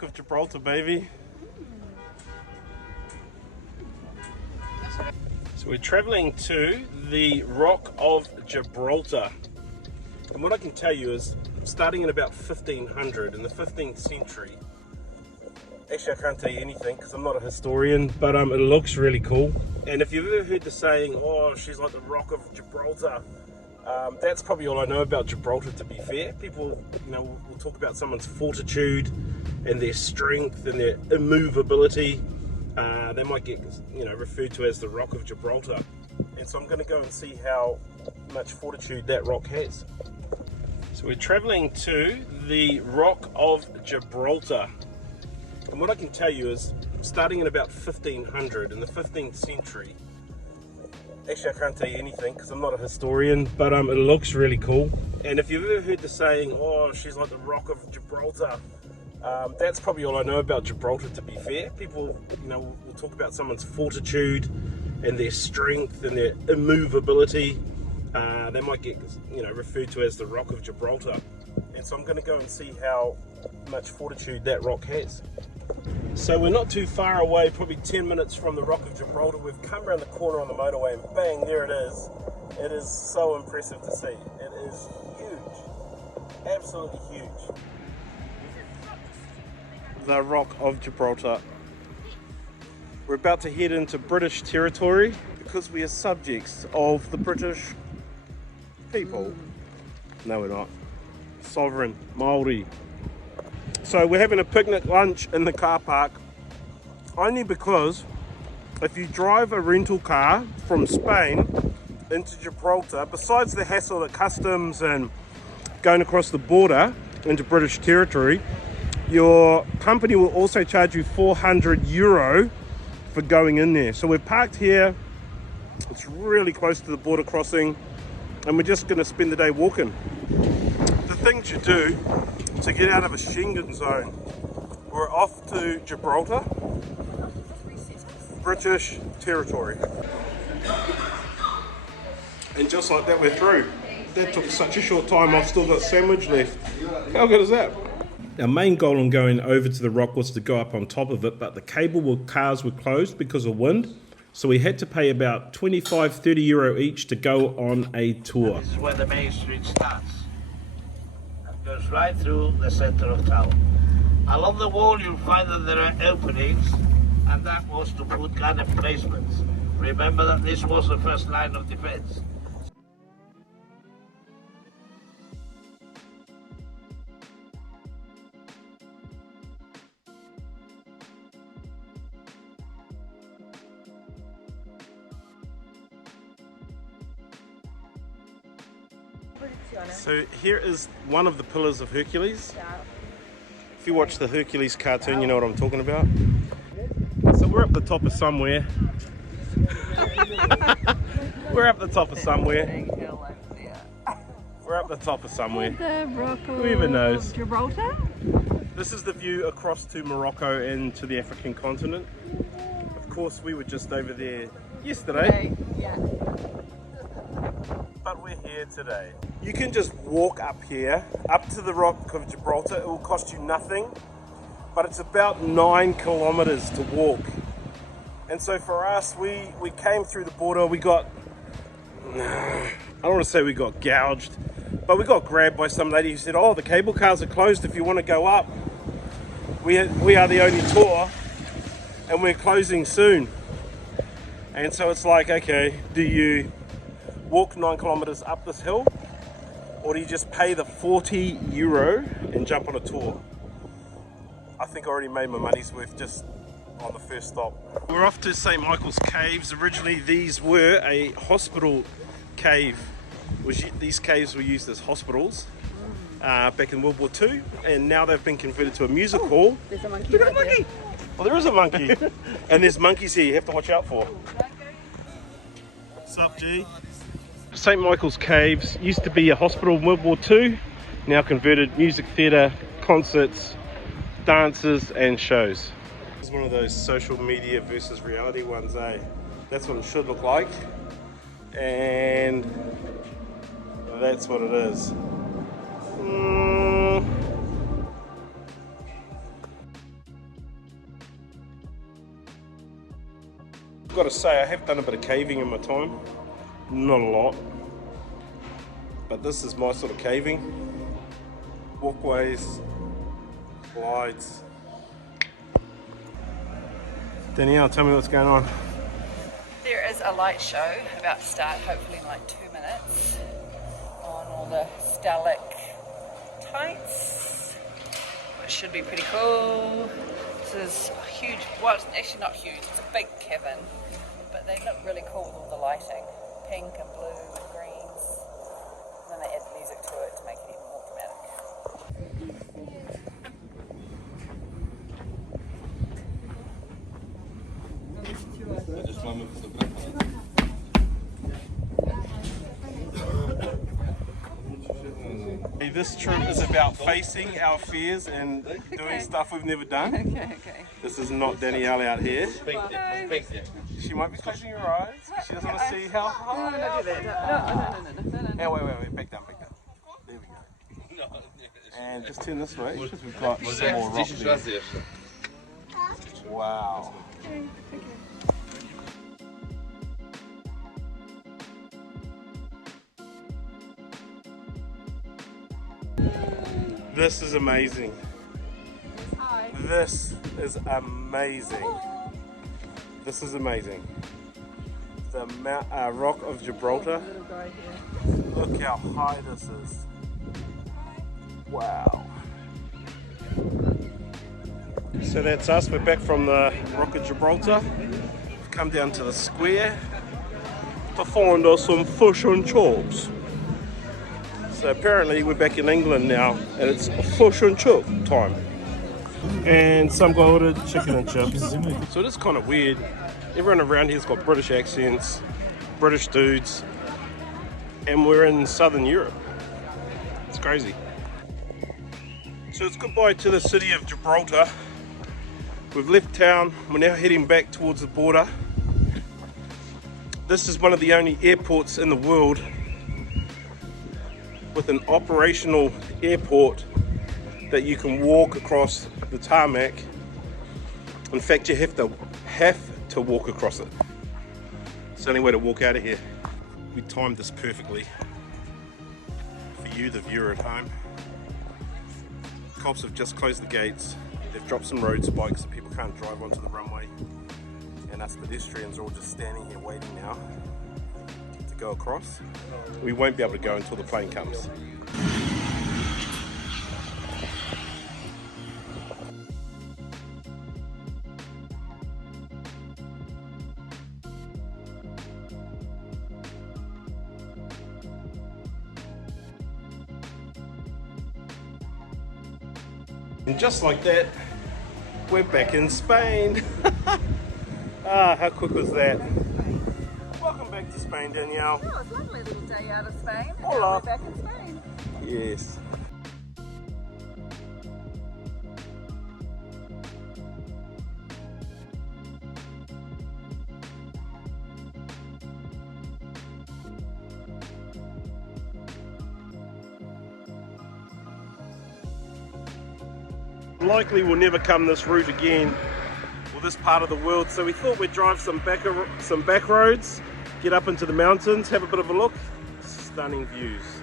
Rock of Gibraltar, baby. So we're traveling to the Rock of Gibraltar. And what I can tell you is, starting in about 1500, in the 15th century, actually I can't tell you anything because I'm not a historian, but it looks really cool. And if you've ever heard the saying, oh, she's like the Rock of Gibraltar, that's probably all I know about Gibraltar, to be fair. People, will talk about someone's fortitude and their strength and their immovability. They might get, referred to as the Rock of Gibraltar. And so I'm going to go and see how much fortitude that rock has. So we're traveling to the Rock of Gibraltar. And what I can tell you is, starting in about 1500, in the 15th century, actually I can't tell you anything because I'm not a historian, but it looks really cool. And if you've ever heard the saying, oh, she's like the Rock of Gibraltar, that's probably all I know about Gibraltar, to be fair. People, will talk about someone's fortitude and their strength and their immovability. They might get, referred to as the Rock of Gibraltar. And so I'm going to go and see how much fortitude that rock has. So we're not too far away, probably 10 minutes from the Rock of Gibraltar. We've come around the corner on the motorway and bang, there it is. It is so impressive to see. It is huge, absolutely huge. The Rock of Gibraltar. We're about to head into British territory because we are subjects of the British people. No, we're not. Sovereign Māori. So we're having a picnic lunch in the car park, only because if you drive a rental car from Spain into Gibraltar, besides the hassle at customs and going across the border into British territory, your company will also charge you €400 for going in there. So we're parked here, it's really close to the border crossing, and we're just going to spend the day walking. The things you do to get out of a Schengen zone. We're off to Gibraltar, British territory. And just like that, we're through. That took such a short time, I've still got sandwich left. How good is that? Our main goal in going over to the rock was to go up on top of it, but the cable cars were closed because of wind. So we had to pay about €25–30 each to go on a tour. This is where the main street starts. Goes right through the center of town. Along the wall you'll find that there are openings, and that was to put gun emplacements. Remember that this was the first line of defense. So here is one of the pillars of Hercules. If you watch the Hercules cartoon, you know what I'm talking about. So we're up the top of somewhere. We're up the top of somewhere. We're up the top of somewhere. The Rock of Who even knows? Gibraltar? This is the view across to Morocco and to the African continent. Of course, we were just over there yesterday. Yeah. But we're here today. You can just walk up here, up to the Rock of Gibraltar. It will cost you nothing, but it's about 9 kilometers to walk. And so for us, we came through the border, we got, I don't want to say we got gouged, but we got grabbed by some lady who said, oh, the cable cars are closed if you want to go up. We are the only tour, and we're closing soon. And so it's like, okay, do you walk 9 kilometers up this hill, or do you just pay the €40 and jump on a tour? I think I already made my money's worth just on the first stop. We're off to St. Michael's Caves. Originally these were a hospital cave. These caves were used as hospitals back in World War II, and now they've been converted to a music hall. There's a monkey. Look at a monkey! Well, there is a monkey. And there's monkeys here you have to watch out for. What's up, G? St. Michael's Caves used to be a hospital in World War II, now converted music theatre, concerts, dances and shows. This is one of those social media versus reality ones, eh? That's what it should look like. And that's what it is. got to say, I have done a bit of caving in my time. Not a lot. But this is my sort of caving. Walkways, glides. Danielle, tell me what's going on. There is a light show about to start, hopefully in like 2 minutes, on all the stalactites, which should be pretty cool. This is a huge, well it's actually not huge, it's a big cavern, but they look really cool with all the lighting, pink and blue and greens, and then they add music to it to make it even more dramatic. Hey, this trip is about facing our fears and doing stuff we've never done. Okay. This is not Danielle out here. Bye. She might be closing her eyes. She doesn't want to see how high. No, don't do that. No. Hey, wait, back down. There we go. And just turn this way, because we've got some more rock there. Wow. This is amazing. This is amazing. This is amazing. The Rock of Gibraltar. Look how high this is. Wow. So that's us. We're back from the Rock of Gibraltar. We've come down to the square to find us some fish and chips. So apparently we're back in England now, and it's fish and chip time. And some guy ordered chicken and chips. So it is kind of weird. Everyone around here's got British accents, British dudes, and we're in Southern Europe. It's crazy. So it's goodbye to the city of Gibraltar. We've left town, we're now heading back towards the border. This is one of the only airports in the world with an operational airport that you can walk across the tarmac. In fact, you have to walk across it. It's the only way to walk out of here. We timed this perfectly for you, the viewer at home. Cops have just closed the gates. They've dropped some road spikes so people can't drive onto the runway, and us pedestrians are all just standing here waiting now to go across. We won't be able to go until the plane comes. And just like that, we're back in Spain. How quick was that? Welcome back to Spain, Danielle. Oh, it's a lovely little day out of Spain. Hola. We're back in Spain. Yes. Likely we'll never come this route again, or this part of the world, so we thought we'd drive some back roads, get up into the mountains, have a bit of a look. Stunning views.